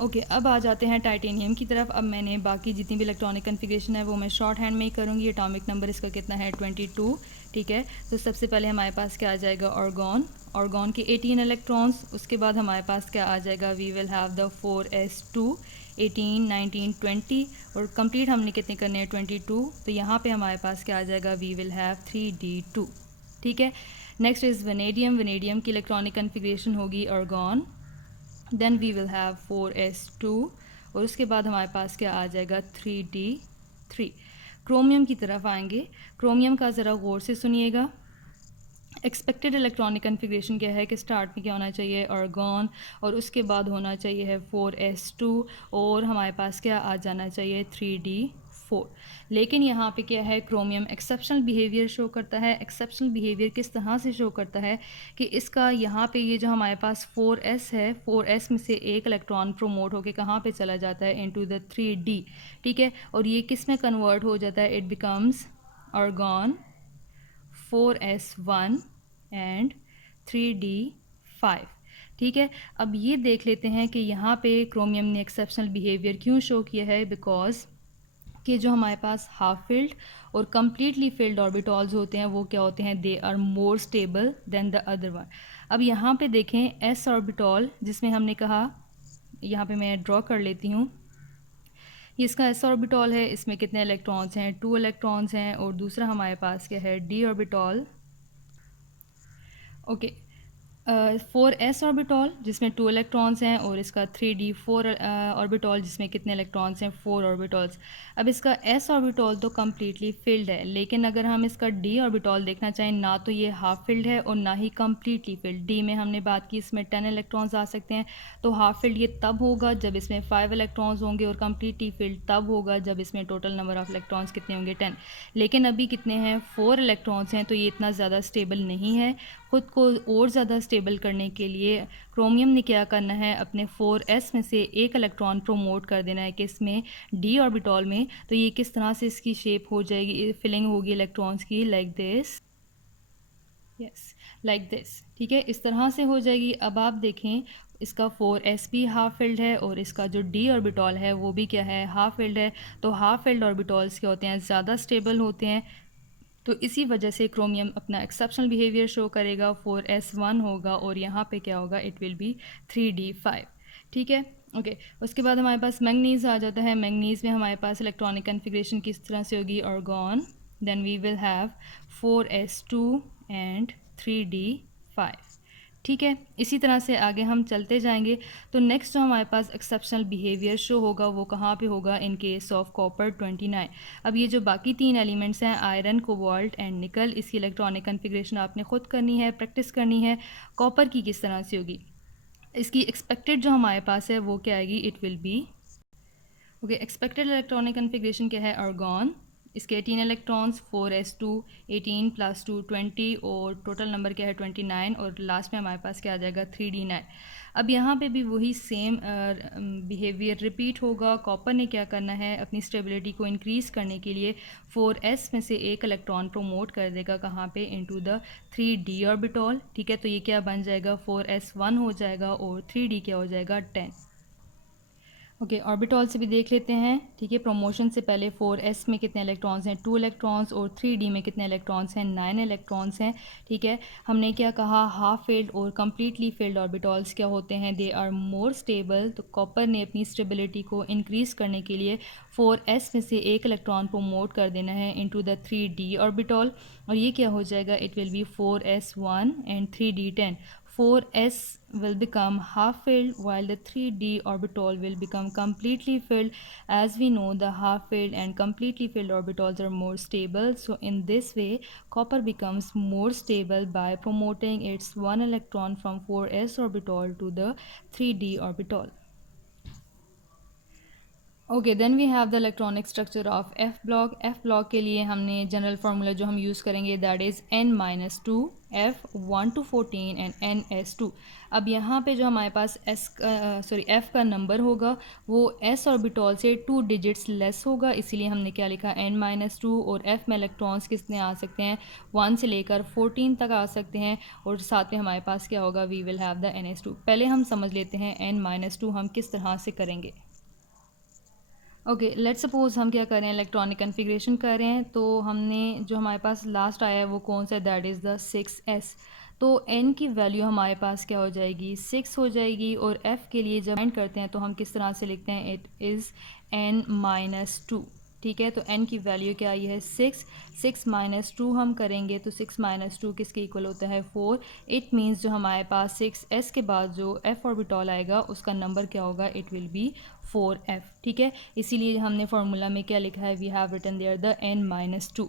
Okay अब आ जाते हैं टाइटेनियम की तरफ। अब मैंने बाकी जितनी भी इलेक्ट्रॉनिक कन्फिग्रेशन है वो मैं शॉर्ट हैंड में ही करूँगी। एटॉमिक नंबर इसका कितना है 22, ठीक है। तो सबसे पहले हमारे पास क्या आ जाएगा ऑर्गॉन, ऑर्गॉन के 18 इलेक्ट्रॉन्स। उसके बाद हमारे पास क्या आ जाएगा, we will have the 4s2, 18, 19, 20 और कंप्लीट हमने कितने करने हैं 22। तो यहाँ पे हमारे पास क्या आ जाएगा, वी विल हैव 3d2, ठीक है। नेक्स्ट इज़ वनेडियम, वनेडियम की इलेक्ट्रॉनिक कन्फिग्रेशन होगी argon, then we will have 4s2 और उसके बाद हमारे पास क्या आ जाएगा 3d3। क्रोमियम की तरफ आएंगे। क्रोमियम का ज़रा गौर से सुनिएगा। एक्सपेक्टेड इलेक्ट्रॉनिक कन्फिग्रेशन क्या है कि स्टार्ट में क्या होना चाहिए ऑर्गॉन और उसके बाद होना चाहिए है 4s2 और हमारे पास क्या आ जाना चाहिए 3d4। लेकिन यहाँ पे क्या है, क्रोमियम एक्सेप्शनल बिहेवियर शो करता है। एक्सेप्शनल बिहेवियर किस तरह से शो करता है कि इसका यहाँ पे ये जो हमारे पास 4s है, 4s में से एक इलेक्ट्रॉन प्रोमोट होकर कहाँ पे चला जाता है इनटू द 3d, ठीक है। और ये किस में कन्वर्ट हो जाता है, it becomes argon 4s1 and 3d5, ठीक है। अब ये देख लेते हैं कि यहाँ पे क्रोमियम ने एक्सेप्शनल बिहेवियर क्यों शो किया है। बिकॉज कि जो हमारे पास हाफ फिल्ड और कम्प्लीटली फिल्ड ऑर्बिटॉल्स होते हैं वो क्या होते हैं, they are more stable than the other one. अब यहाँ पे देखें एस ऑर्बिटॉल जिसमें हमने कहा, यहाँ पे मैं ड्रॉ कर लेती हूँ, ये इसका एस ऑर्बिटॉल है, इसमें कितने इलेक्ट्रॉन्स हैं, 2 इलेक्ट्रॉन्स हैं। और दूसरा हमारे पास क्या है D orbital, okay, 4s orbital जिसमें 2 इलेक्ट्रॉन्स हैं और इसका 3d4 ऑर्बिटॉल जिसमें कितने इलेक्ट्रॉन्स हैं, 4 ऑर्बिटॉल्स। अब इसका s ऑर्बिटॉल तो कम्प्लीटली फिल्ड है, लेकिन अगर हम इसका d ऑर्बिटॉल देखना चाहें, ना तो ये हाफ फिल्ड है और ना ही कम्प्लीटली फिल्ड। d में हमने बात की इसमें 10 इलेक्ट्रॉन्स आ सकते हैं, तो हाफ फिल्ड ये तब होगा जब इसमें 5 इलेक्ट्रॉन्स होंगे और कम्प्लीटली फिल्ड तब होगा जब इसमें टोटल नंबर ऑफ इलेक्ट्रॉन्स कितने होंगे 10। लेकिन अभी कितने हैं, 4 इलेक्ट्रॉन्स हैं, तो ये इतना ज़्यादा स्टेबल नहीं है। ख़ुद को और ज़्यादा स्टेबल करने के लिए क्रोमियम ने क्या करना है, अपने 4s में से एक इलेक्ट्रॉन प्रोमोट कर देना है कि इसमें d ऑर्बिटॉल में। तो ये किस तरह से इसकी शेप हो जाएगी, फिलिंग होगी इलेक्ट्रॉन्स की, like this, yes like this, ठीक है, इस तरह से हो जाएगी। अब आप देखें इसका 4s भी हाफ फिल्ड है और इसका जो d ऑर्बिटॉल है वो भी क्या है, हाफ फिल्ड है। तो हाफ फिल्ड ऑर्बिटॉल्स क्या होते हैं, ज़्यादा स्टेबल होते हैं। तो इसी वजह से क्रोमियम अपना एक्सेप्शनल बिहेवियर शो करेगा, 4s1 होगा और यहाँ पे क्या होगा, इट विल बी 3d5, ठीक है। ओके उसके बाद हमारे पास मैंगनीज़ आ जाता है। मैंगनीज़ में हमारे पास इलेक्ट्रॉनिक कन्फिग्रेशन किस तरह से होगी, argon, then we will have 4s2 and 3d5, ठीक है। इसी तरह से आगे हम चलते जाएंगे। तो नेक्स्ट जो हमारे पास एक्सेप्शनल बिहेवियर शो होगा वो कहाँ पे होगा, इन केस ऑफ कॉपर 29। अब ये जो बाकी 3 एलिमेंट्स हैं आयरन, कोबाल्ट एंड निकल, इसकी इलेक्ट्रॉनिक कन्फिग्रेशन आपने ख़ुद करनी है, प्रैक्टिस करनी है। कॉपर की किस तरह से होगी, इसकी एक्सपेक्टेड जो हमारे पास है वो क्या आएगी, it will be, okay expected electronic configuration क्या है, ऑर्गॉन, इसके 18 इलेक्ट्रॉन्स, 4s2, 18 + 2 20 और टोटल नंबर क्या है 29 और लास्ट में हमारे पास क्या आ जाएगा 3d9। अब यहाँ पे भी वही सेम बिहेवियर रिपीट होगा। कॉपर ने क्या करना है, अपनी स्टेबिलिटी को इंक्रीज़ करने के लिए 4s में से एक इलेक्ट्रॉन प्रोमोट कर देगा कहाँ पे, इनटू द 3d ऑर्बिटॉल, ठीक है। तो ये क्या बन जाएगा, 4s1 हो जाएगा और 3d क्या हो जाएगा 10। ओके ऑर्बिटॉल से भी देख लेते हैं, ठीक है। प्रोमोशन से पहले 4s में कितने इलेक्ट्रॉन्स हैं, 2 इलेक्ट्रॉन्स और 3d में कितने इलेक्ट्रॉन्स हैं, 9 इलेक्ट्रॉन्स हैं, ठीक है। हमने क्या कहा, हाफ फिल्ड और कम्प्लीटली फिल्ड ऑर्बिटॉल्स क्या होते हैं, दे आर मोर स्टेबल। तो कॉपर ने अपनी स्टेबिलिटी को इंक्रीज़ करने के लिए 4s में से एक इलेक्ट्रॉन प्रोमोट कर देना है इनटू द 3d ऑर्बिटॉल और ये क्या हो जाएगा, it will be 4s1 and 3d10। 4s will become half filled while the 3d orbital will become completely filled. As we know, the half filled and completely filled orbitals are more stable. So in this way, copper becomes more stable by promoting its one electron from 4s orbital to the 3d orbital. Okay, then we have the electronic structure of f block. F block के लिए हमने general formula जो हम use करेंगे that is n-2 f 1 to 14 and ns2। अब यहाँ पे जो हमारे पास एफ का नंबर होगा वो एस ऑर्बिटॉल से 2 डिजिट्स लेस होगा, इसीलिए हमने क्या लिखा n-2। और एफ में इलेक्ट्रॉन्स कितने आ सकते हैं, 1 से लेकर 14 तक आ सकते हैं। और साथ में हमारे पास क्या होगा, we will have the ns2। पहले हम समझ लेते हैं n-2 हम किस तरह से करेंगे। ओके, लेट्स सपोज हम क्या कर रहे हैं, इलेक्ट्रॉनिक कन्फिग्रेशन कर रहे हैं। तो हमने जो हमारे पास लास्ट आया है वो कौन सा है, दैट इज़ द 6s। तो n की वैल्यू हमारे पास क्या हो जाएगी, 6 हो जाएगी। और f के लिए जब फाइंड करते हैं तो हम किस तरह से लिखते हैं, इट इज़ n-2। ठीक है, तो n की वैल्यू क्या आई है, 6। 6 - 2 हम करेंगे तो 6 - 2 किसके इक्वल होता है, 4। इट मीन्स जो हमारे पास 6s के बाद जो f ऑर्बिटॉल आएगा उसका नंबर क्या होगा, इट विल बी 4f। ठीक है, इसीलिए हमने फार्मूला में क्या लिखा है, we have written there the n-2।